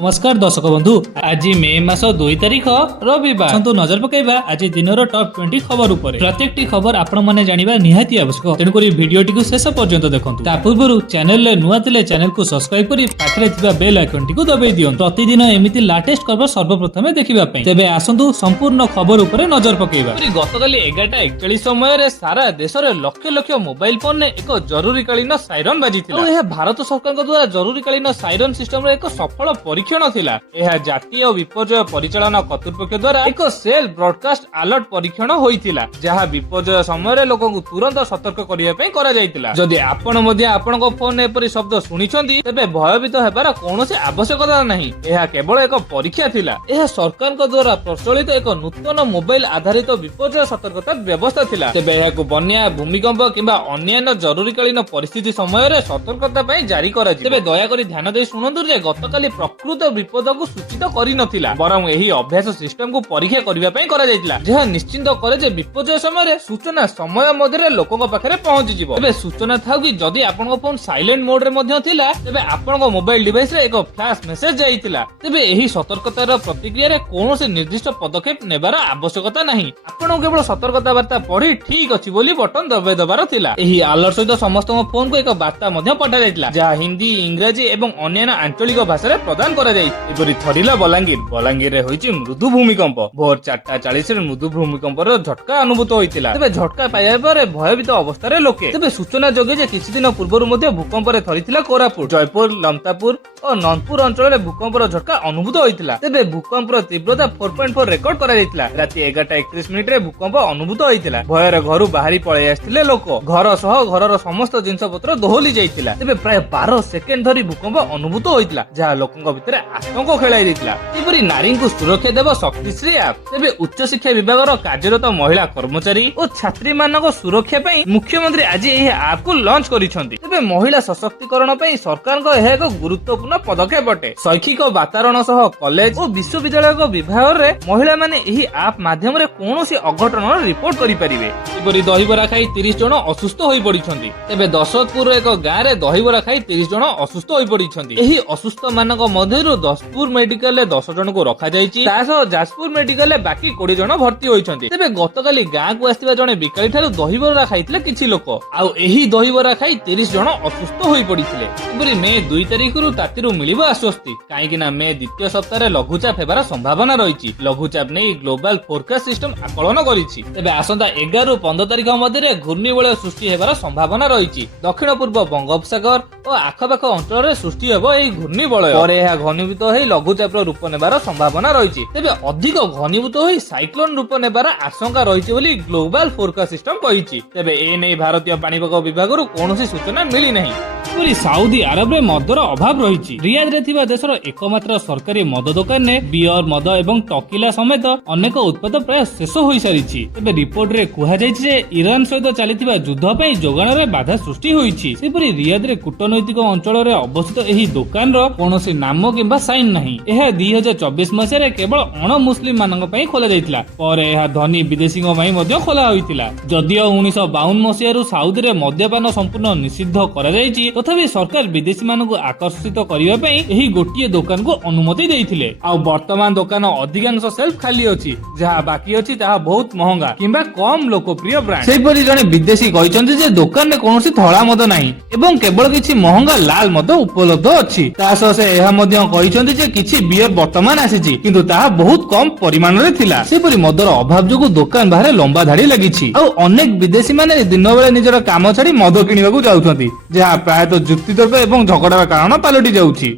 नमस्कार दर्शक बंधु आज मे मास 2 तारिख रविवार नजर पकेबा आज दिनर टॉप 20 खबर उपरे प्रत्येक खबर आपण माने जानिबा निहाती आवश्यक तेणु करी वीडियो टी को शेष पर्यंत देखंतु ता पूर्व चैनल ले नुआ तिले चैनल को सब्सक्राइब करी पाखरे थिबा बेल आइकन टी को दबाई दियन प्रतिदिन एमिति लेटेस्ट खबर सर्वप्रथम देखिबा पई तेबे आसंतु संपूर्ण खबर उपरे नजर पकेबा गतकाली 11:41 समय रे सारा देश रे लक्ष लक्ष मोबाइल फोन ने एक जरूरीकालीन साइरन बाजिथिला यह भारत सरकार द्वारा जरूरीकालीन साइरन सिस्टम रे एक सफल परीक्षण थिला यह जातीय विपर्यय परिचालन कर्तृपक्ष द्वारा एक सेल ब्रॉडकास्ट अलर्ट परीक्षण होइथिला जहां विपर्यय समय रे लोक को तुरंत सतर्क करिया पई करा जाइतिला जदि आपण मध्ये आपणको फोन एपरि शब्द सुनिछन्ती तबे भयभीत हेबार कोनोसी आवश्यकता नाही यह केवल एक परीक्षा थिला यह सरकार द्वारा प्रचलित एक नूतन मोबाइल आधारित विपर्यय सतर्कता व्यवस्था थिला तबे यहको बन्या भूमिकंप किंबा अन्य जरूरीकालीन परिस्थिति समय रे सतर्कता पई जारी करा तबे दया करी ध्यान दे सुनंतु जे गतकाली प्रकृत विपद को सूचित करि नथिला बरं एही अभ्यास सिस्टम को परीक्षा करिवा पई करा जाइतिला जे निश्चित करे जे विपर्यय समय रे सूचना समय मध्ये लोकक पाखरे पहुंची जिवो तबे सूचना थाउ कि जदि आपनको फोन साइलेंट मोड रे मध्ये थिला तबे आपनको मोबाइल डिवाइस रे एक फ्लैश मेसेज जाइतिला तबे एही सतर्कतार प्रतिक्रिया रे कोनोसी निर्दिष्ट पदक्षेप नेबार आवश्यकता नाही आपनको केवल सतर्कता वार्ता पढी ठीक अछि बोली बटन दबाइ दबार थिला एही अलर्ट सहित समस्त फोन को एक वार्ता मध्ये पठा जाइतिला जहा हिंदी इंग्रजी एवं अन्य आंचलिक भाषा रे प्रदान करा जाई एपरि थरिला बलांगीर रे होइछि मृदु भूमिकंप भोर 4:40 रे मृदु भूमिकंप रो झटका अनुभूत होइतिला तबे झटका पाइबा परे भयभीत अवस्था रे लोके तबे सूचना जोगे जे किछि दिन पूर्वरु मध्ये भूकंप रे थरितिला कोरापुट जयपुर लमतापुर और ननपुर अंचल रे भूकंप रो झटका अनुभूत होइतिला तबे भूकंप रो तीव्रता 4.4 रिकॉर्ड करा जाइतिला राति 11:31 मिनिट रे भूकंप अनुभूत होइतिला भय रे घरु बाहरी पळै आस्थिले लोक घर सह घरर समस्त जिंस पत्र दोहली जाइतिला तबे प्राय 12 सेकेंड धरि भूकंप अनुभूत होइतिला जहा लोकंक भितरे आतंक खेलाई दिथिला एपरि नारी को सुरक्षा देव शक्तिश्री ऐप तेबे उच्च शिक्षा विभागर कार्यरत महिला कर्मचारी और छात्री मानक सुरक्षा पई मुख्यमंत्री आज एही ऐप को लॉन्च करिसंती तेबे महिला सशक्तिकरण पई सरकार को यह एक गुरुत्वपूर्ण पदक्षेप अटे शैक्षिक वातावरण सह कॉलेज और विश्वविद्यालय विभाग रे महिला माने एही ऐप माध्यम रे कोनोसी अघटन रिपोर्ट करि परिबे एपरि दहीबरा खाई 30 जन असुस्थ होई पडिछंती तेबे दशरथपुर एक गाँ रे दहीबरा खाई 30 जन असुस्थ होई पडिछंती एही असुस्थ मानक मध्यरु दशपुर मेडिकल रे 10 जन को रखा जाइछि तासो जाजपुर मेडिकल रे बाकी 20 जन भर्ती होइछंती तेबे गतकाली गाँ को आस्थिबा जने बिकाली ठारू दहीबरा खाइथिले किछि लोक आउ एही दहीबरा खाई 30 जन असुस्थ होई पडिथिले एपरि मे 2 तारिख रु तातिरु मिलिबो आश्वस्ति काहेकि ना मे द्वितीय सप्ताह रे लघुचाप हेबार संभावना रहिछि लघुचाप नै ग्लोबल फोरकास्ट सिस्टम आकलन करिछि तेबे आसंता 11 रु 15 तारिख मध्ये रे घूर्णिबलय सृष्टि हेबार संभावना रहिछि दक्षिण पूर्व बंगोपसागर और आखपाख अंचल रे सृष्टि हेबो एही घूर्णिबलय पर एहा घनीभूत होई लघुचाप रूप नेबार संभावना रहिछि तेबे अधिक घनीभूत होई साइक्लोन रूप नेबार आशंका रहिछि बोली ग्लोबल फोरकास्ट सिस्टम कहिछि तेबे ए नै भारतीय पाणीपाग विभाग रु कोनोसी सूचना मिली नाही पूरी सऊदी अरब रे मदर अभाव रहिछि रियाद रे थिबा देशर एकमात्र सरकारी मद दुकान ने बियर मद एवं टकीला समेत अनेक उत्पाद प्राय शेष होई सारिछि तेबे रिपोर्ट रे कुहा जायछि जे ईरान सहित चलिथिबा युद्ध पई जोगाण रे बाधा सृष्टि होईछि सेपरि रियाद रे कूटनैतिक अंचल रे अवस्थित एही दुकान रो कोनोसी नाम किंबा साइन नाही एहा 2024 मसिया रे केवल अण मुस्लिम मानक पई खोला जायतिला पर एहा धनी विदेशी पई मध्ये खोला होइतिला जदियो 1952 मसिया रु सऊदी रे मद्यपान संपूर्ण निषिद्ध करा जायछि तथापि सरकार विदेशी मानक आकर्षित करिवा पई एही गोटिए दुकान को अनुमति देइथिले आ वर्तमान दुकान अधिकांश सेल्फ खाली अछि जहा बाकी अछि ताहा बहुत महंगा किंबा कम लोकप्रिय ब्रांड सेपरि जने विदेशी कहिसंती जे दुकान रे कोनोसी धळा मद नाही एवं केवल किछि महंगा लाल मद उपलब्ध अछि तासो से एहा मध्ये कहिसंती जे किछि बियर वर्तमान आसीछि किंतु ताहा बहुत कम परिमाण रे थिला सेपरि मदर अभाव जोगु दुकान बाहरे लंबा धाड़ी लागिछि आ अनेक विदेशी माने दिन बेले निजर काम छाडी मद किनिबाकू जाउछंती जहा प्रायतः जुक्तितर्क एवं झगड़ार कारण पालटि जाउछि।